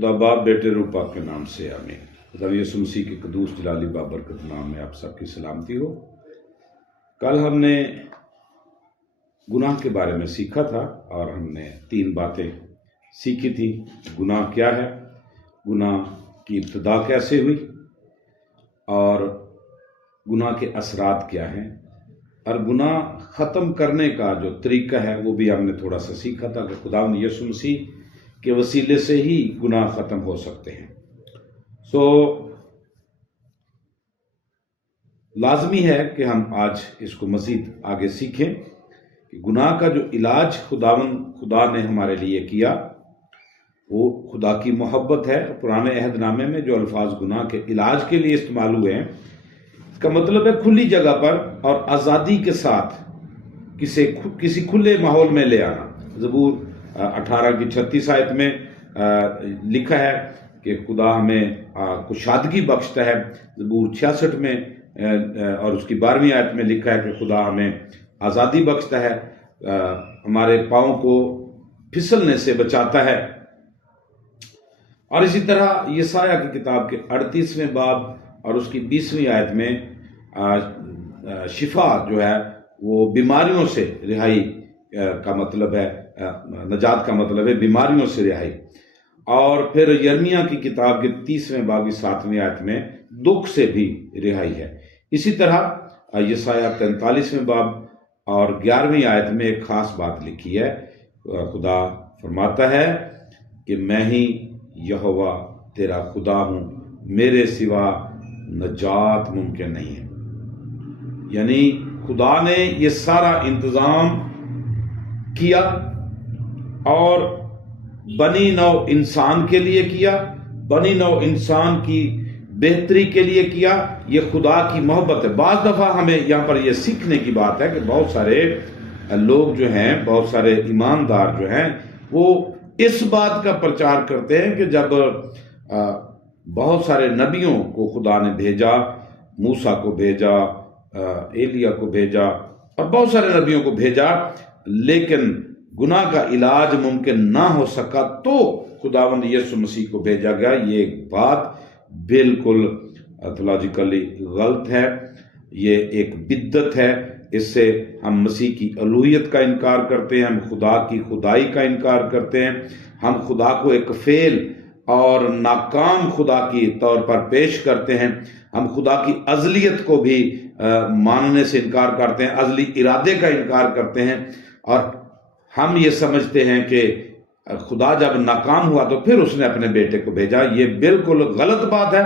خدا باپ بیٹے روح پاک کے نام سے آمین۔ خدا یسوع مسیح کے قدوس جلالی بابرکت نام میں آپ سب کی سلامتی ہو۔ کل ہم نے گناہ کے بارے میں سیکھا تھا اور ہم نے 3 باتیں سیکھی تھی۔ گناہ کیا ہے، گناہ کی ابتدا کیسے ہوئی، اور گناہ کے اثرات کیا ہیں، اور گناہ ختم کرنے کا جو طریقہ ہے وہ بھی ہم نے تھوڑا سا سیکھا تھا کہ خداوند یسوع مسیح کے وسیلے سے ہی گناہ ختم ہو سکتے ہیں۔ لازمی ہے کہ ہم آج اس کو مزید آگے سیکھیں کہ گناہ کا جو علاج خدا نے ہمارے لیے کیا وہ خدا کی محبت ہے۔ پرانے عہد نامے میں جو الفاظ گناہ کے علاج کے لیے استعمال ہوئے ہیں، اس کا مطلب ہے کھلی جگہ پر اور آزادی کے ساتھ کسی کھلے ماحول میں لے آنا۔ زبور 18 کی 36 آیت میں لکھا ہے کہ خدا ہمیں کشادگی بخشتا ہے۔ زبور 66 میں اور اس کی 12ویں آیت میں لکھا ہے کہ خدا ہمیں آزادی بخشتا ہے، ہمارے پاؤں کو پھسلنے سے بچاتا ہے۔ اور اسی طرح یسایہ کی کتاب کے 38ویں باب اور اس کی 20ویں آیت میں شفا جو ہے وہ بیماریوں سے رہائی کا مطلب ہے، نجات کا مطلب ہے بیماریوں سے رہائی۔ اور پھر یرمیہ کی کتاب کے 30ویں باب کی 7ویں آیت میں دکھ سے بھی رہائی ہے۔ اسی طرح یسایہ 43ویں باب اور 11ویں آیت میں ایک خاص بات لکھی ہے۔ خدا فرماتا ہے کہ میں ہی یہوہ تیرا خدا ہوں، میرے سوا نجات ممکن نہیں ہے۔ یعنی خدا نے یہ سارا انتظام کیا اور بنی نوع انسان کے لیے کیا، بنی نوع انسان کی بہتری کے لیے کیا۔ یہ خدا کی محبت ہے۔ بعض دفعہ ہمیں یہاں پر یہ سیکھنے کی بات ہے کہ بہت سارے لوگ جو ہیں، بہت سارے ایماندار جو ہیں، وہ اس بات کا پرچار کرتے ہیں کہ جب بہت سارے نبیوں کو خدا نے بھیجا، موسیٰ کو بھیجا، ایلیا کو بھیجا اور بہت سارے نبیوں کو بھیجا، لیکن گناہ کا علاج ممکن نہ ہو سکا تو خداوند یسوع مسیح کو بھیجا گیا۔ یہ ایک بات بالکل تھیولوجیکلی غلط ہے، یہ ایک بدعت ہے۔ اس سے ہم مسیح کی الوہیت کا انکار کرتے ہیں، ہم خدا کی خدائی کا انکار کرتے ہیں، ہم خدا کو ایک فعل اور ناکام خدا کی طور پر پیش کرتے ہیں، ہم خدا کی ازلیت کو بھی ماننے سے انکار کرتے ہیں، ازلی ارادے کا انکار کرتے ہیں، اور ہم یہ سمجھتے ہیں کہ خدا جب ناکام ہوا تو پھر اس نے اپنے بیٹے کو بھیجا۔ یہ بالکل غلط بات ہے۔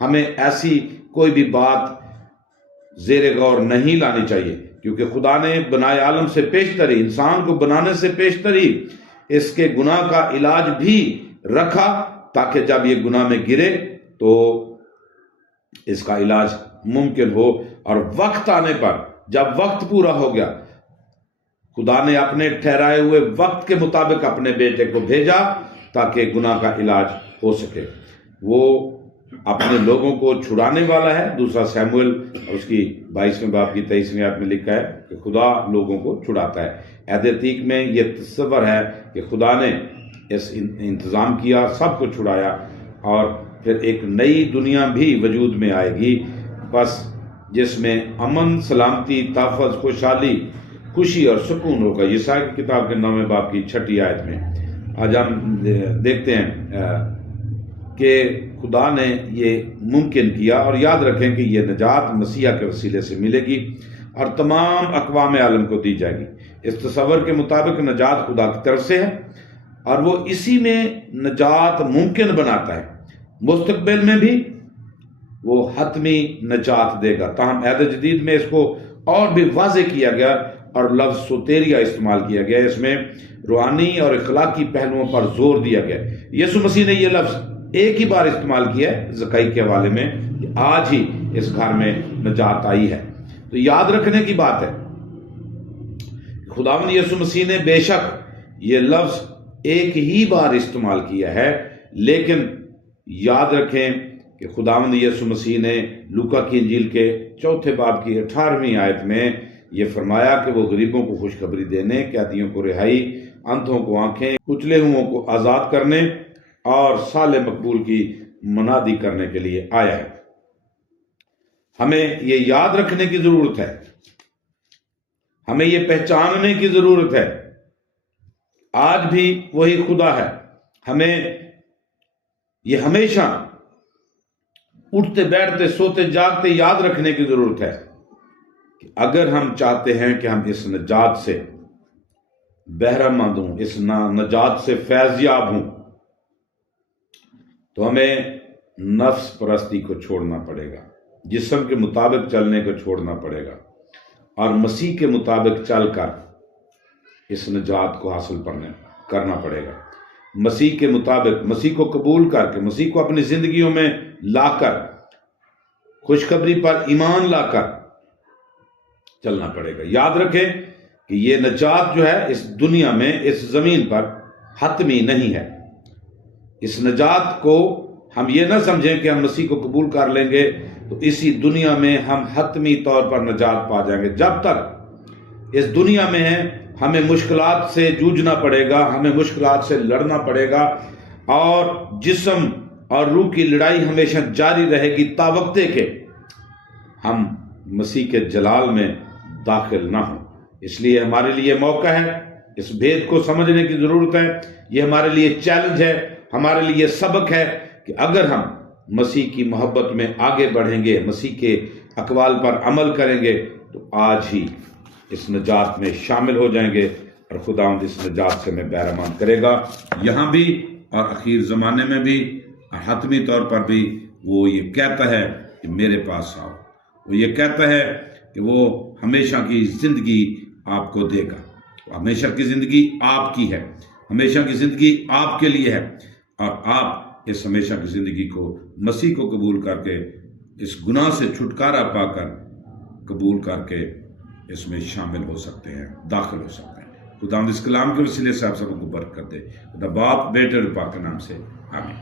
ہمیں ایسی کوئی بھی بات زیر غور نہیں لانی چاہیے، کیونکہ خدا نے بنائے عالم سے پیشتری، انسان کو بنانے سے پیشتری اس کے گناہ کا علاج بھی رکھا، تاکہ جب یہ گناہ میں گرے تو اس کا علاج ممکن ہو۔ اور وقت آنے پر، جب وقت پورا ہو گیا، خدا نے اپنے ٹھہرائے ہوئے وقت کے مطابق اپنے بیٹے کو بھیجا تاکہ گناہ کا علاج ہو سکے۔ وہ اپنے لوگوں کو چھڑانے والا ہے۔ 2 سیموئیل اس کی 22ویں باب کی 23ویں آیت میں لکھا ہے کہ خدا لوگوں کو چھڑاتا ہے۔ عہد عتیق میں یہ تصور ہے کہ خدا نے اس انتظام کیا، سب کو چھڑایا، اور پھر ایک نئی دنیا بھی وجود میں آئے گی، بس جس میں امن، سلامتی، تحفظ، خوشحالی، خوشی اور سکون ہوگا۔ یسایہ کی کتاب کے 9ویں باب کی 6 آیت میں آج ہم دیکھتے ہیں کہ خدا نے یہ ممکن کیا۔ اور یاد رکھیں کہ یہ نجات مسیح کے وسیلے سے ملے گی اور تمام اقوام عالم کو دی جائے گی۔ اس تصور کے مطابق نجات خدا کی طرف سے ہے اور وہ اسی میں نجات ممکن بناتا ہے۔ مستقبل میں بھی وہ حتمی نجات دے گا۔ تاہم عہد جدید میں اس کو اور بھی واضح کیا گیا اور لفظ سوتیریا استعمال کیا گیا۔ اس میں روحانی اور اخلاقی پہلوؤں پر زور دیا گیا۔ یسوع مسیح نے یہ لفظ ایک ہی بار استعمال کیا ہے زکائی کے حوالے میں کہ آج ہی اس گھر میں نجات آئی ہے۔ تو یاد رکھنے کی بات ہے، خداوند یسوع مسیح نے بے شک یہ لفظ ایک ہی بار استعمال کیا ہے، لیکن یاد رکھیں کہ خداوند یسوع مسیح نے لوکا کی انجیل کے 4 باب کی 18ویں آیت میں یہ فرمایا کہ وہ غریبوں کو خوشخبری دینے، قیدیوں کو رہائی، اندھوں کو آنکھیں، کچلے ہوئوں کو آزاد کرنے اور صالح مقبول کی منادی کرنے کے لیے آیا ہے۔ ہمیں یہ یاد رکھنے کی ضرورت ہے، ہمیں یہ پہچاننے کی ضرورت ہے، آج بھی وہی خدا ہے۔ ہمیں یہ ہمیشہ اٹھتے بیٹھتے سوتے جاگتے یاد رکھنے کی ضرورت ہے کہ اگر ہم چاہتے ہیں کہ ہم اس نجات سے بہرہ مند ہوں، اس نجات سے فیض یاب ہوں، تو ہمیں نفس پرستی کو چھوڑنا پڑے گا، جسم کے مطابق چلنے کو چھوڑنا پڑے گا، اور مسیح کے مطابق چل کر اس نجات کو حاصل کرنا پڑے گا۔ مسیح کے مطابق، مسیح کو قبول کر کے، مسیح کو اپنی زندگیوں میں لا کر، خوشخبری پر ایمان لا کر چلنا پڑے گا۔ یاد رکھیں کہ یہ نجات جو ہے اس دنیا میں، اس زمین پر حتمی نہیں ہے۔ اس نجات کو ہم یہ نہ سمجھیں کہ ہم مسیح کو قبول کر لیں گے تو اسی دنیا میں ہم حتمی طور پر نجات پا جائیں گے۔ جب تک اس دنیا میں ہیں ہمیں مشکلات سے جوجھنا پڑے گا، ہمیں مشکلات سے لڑنا پڑے گا، اور جسم اور روح کی لڑائی ہمیشہ جاری رہے گی تاوقتے کے ہم مسیح کے جلال میں داخل نہ ہوں۔ اس لیے ہمارے لیے موقع ہے، اس بھید کو سمجھنے کی ضرورت ہے، یہ ہمارے لیے چیلنج ہے، ہمارے لیے سبق ہے کہ اگر ہم مسیح کی محبت میں آگے بڑھیں گے، مسیح کے اقوال پر عمل کریں گے، تو آج ہی اس نجات میں شامل ہو جائیں گے، اور خداوند اس نجات سے ہمیں بہرہ مند کرے گا، یہاں بھی اور اخیر زمانے میں بھی، اور حتمی طور پر بھی۔ وہ یہ کہتا ہے کہ میرے پاس آؤ، وہ یہ کہتا ہے کہ وہ ہمیشہ کی زندگی آپ کو دے گا۔ ہمیشہ کی زندگی آپ کی ہے، ہمیشہ کی زندگی آپ کے لیے ہے، اور آپ اس ہمیشہ کی زندگی کو مسیح کو قبول کر کے، اس گناہ سے چھٹکارا پا کر قبول کر کے اس میں شامل ہو سکتے ہیں، داخل ہو سکتے ہیں۔ خدا اس کلام کے وسیلے سے آپ سب کو برکت دے۔ خدا باپ، بیٹے اور پاک کے نام سے آمین۔